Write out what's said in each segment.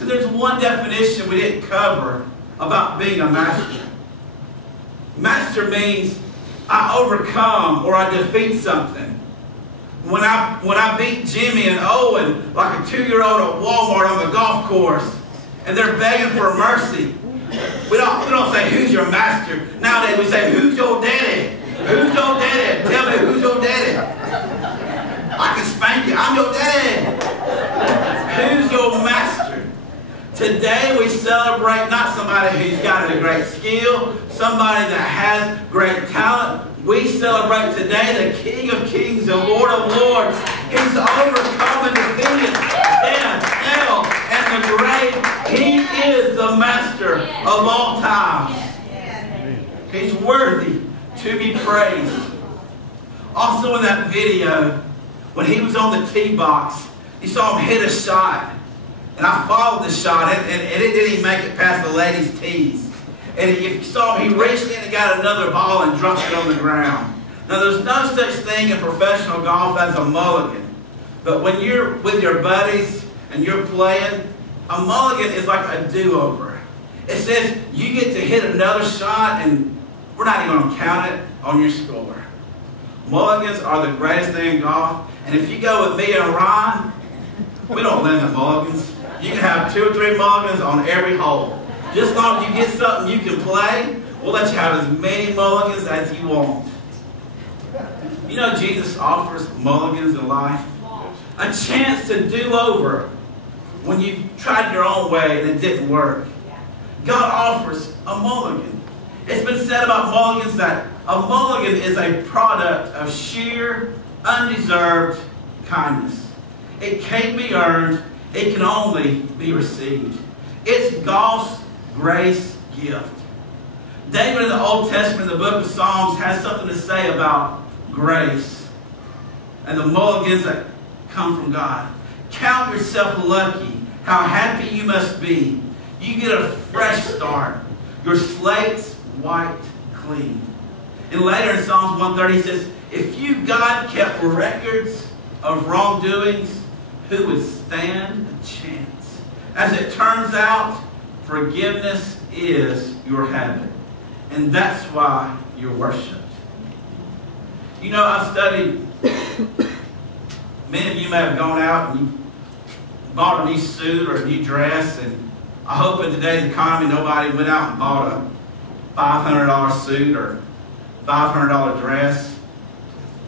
So there's one definition we didn't cover about being a master. Master means I overcome or I defeat something. When I beat Jimmy and Owen like a 2-year-old at Walmart on the golf course and they're begging for mercy, we don't say, who's your master? Nowadays we say, who's your daddy? Who's your daddy? Tell me, who's your daddy? I can spank you. I'm your daddy. Who's your master? Today we celebrate not somebody who's got a great skill, somebody that has great talent. We celebrate today the King of Kings, the Lord of Lords. He's overcome and defeated death, hell, and the grave. He is the master of all time. He's worthy to be praised. Also in that video, when he was on the tee box, you saw him hit a shot. And I followed the shot, and it didn't even make it past the ladies' tees. And if you saw him, he reached in and got another ball and dropped it on the ground. Now, there's no such thing in professional golf as a mulligan. But when you're with your buddies and you're playing, a mulligan is like a do-over. It says you get to hit another shot, and we're not even going to count it on your score. Mulligans are the greatest thing in golf. And if you go with me and Ron, we don't limit mulligans. You can have 2 or 3 mulligans on every hole. Just as long as you get something you can play, we'll let you have as many mulligans as you want. You know Jesus offers mulligans in life. A chance to do over when you tried your own way and it didn't work. God offers a mulligan. It's been said about mulligans that a mulligan is a product of sheer, undeserved kindness. It can't be earned. It can only be received. It's God's grace gift. David in the Old Testament, the book of Psalms, has something to say about grace and the mulligans that come from God. Count yourself lucky. How happy you must be. You get a fresh start. Your slate's wiped clean. And later in Psalms 130, he says, if you, God, kept records of wrongdoings, who would stand a chance? As it turns out, forgiveness is your habit. And that's why you're worshipped. You know, I've studied, many of you may have gone out and you bought a new suit or a new dress, and I hope in today's economy nobody went out and bought a $500 suit or $500 dress.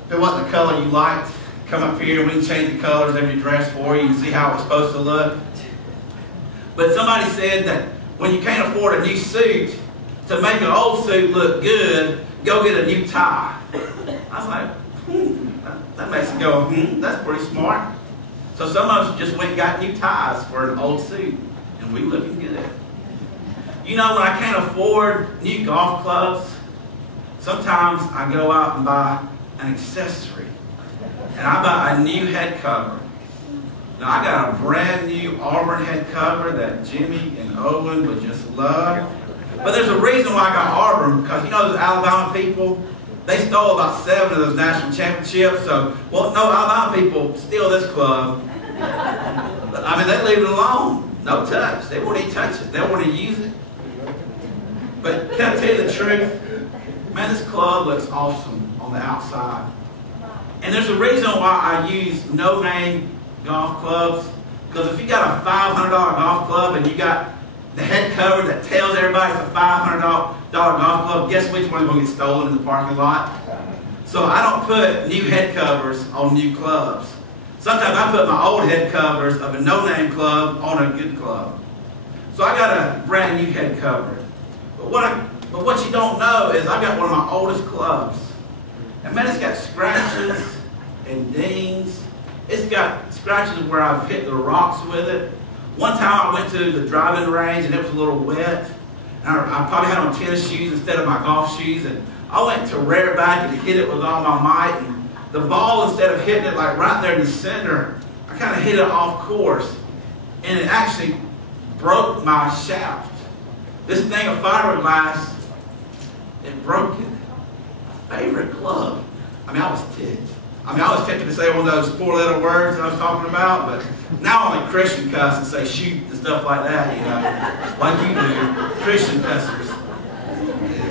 If it wasn't the color you liked, come up here and we can change the colors of your dress for you and see how it's supposed to look. But somebody said that when you can't afford a new suit, to make an old suit look good, go get a new tie. I was like, that makes it go, that's pretty smart. So some of us just went and got new ties for an old suit, and we looking good. You know, when I can't afford new golf clubs, sometimes I go out and buy an accessory. And I buy a new head cover. Now I got a brand new Auburn head cover that Jimmy and Owen would just love. But there's a reason why I got Auburn, because you know those Alabama people, they stole about 7 of those national championships. So, well, no Alabama people steal this club. But, I mean, they leave it alone. No touch. They won't even touch it. They won't even use it. But can I tell you the truth? Man, this club looks awesome on the outside. And there's a reason why I use no-name golf clubs. Because if you got a $500 golf club and you got the head cover that tells everybody it's a $500 golf club, guess which one's going to get stolen in the parking lot? So I don't put new head covers on new clubs. Sometimes I put my old head covers of a no-name club on a good club. So I got a brand new head cover. But what you don't know is I got one of my oldest clubs. And man, it's got scratches and dings. It's got scratches where I've hit the rocks with it. One time I went to the driving range and it was a little wet. And I probably had on tennis shoes instead of my golf shoes. And I went to rear back and hit it with all my might. And the ball, instead of hitting it like right there in the center, I kind of hit it off course. And it actually broke my shaft. This thing of fiberglass, it broke it. My favorite club. I mean, I was ticked. I was tempted to say one of those 4-letter words that I was talking about, but Now only Christian cuss and say shoot and stuff like that, you know, like you do, Christian cussers.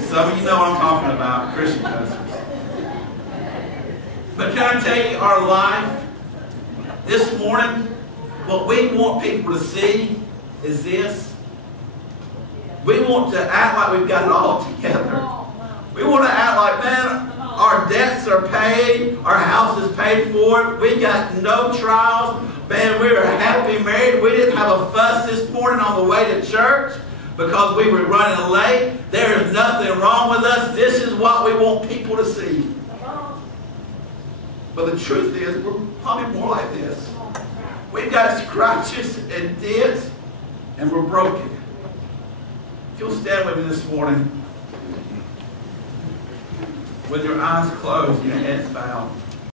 Some of you know what I'm talking about, Christian cussers. But can I tell you, our life this morning, what we want people to see is this. We want to act like we've got it all together. We want to act like, man, our debts are paid, our house is paid for, we got no trials. Man, we were happy married. We didn't have a fuss this morning on the way to church because we were running late. There is nothing wrong with us. This is what we want people to see. But the truth is, we're probably more like this. We've got scratches and dents, and we're broken. If you'll stand with me this morning, with your eyes closed and your heads bowed.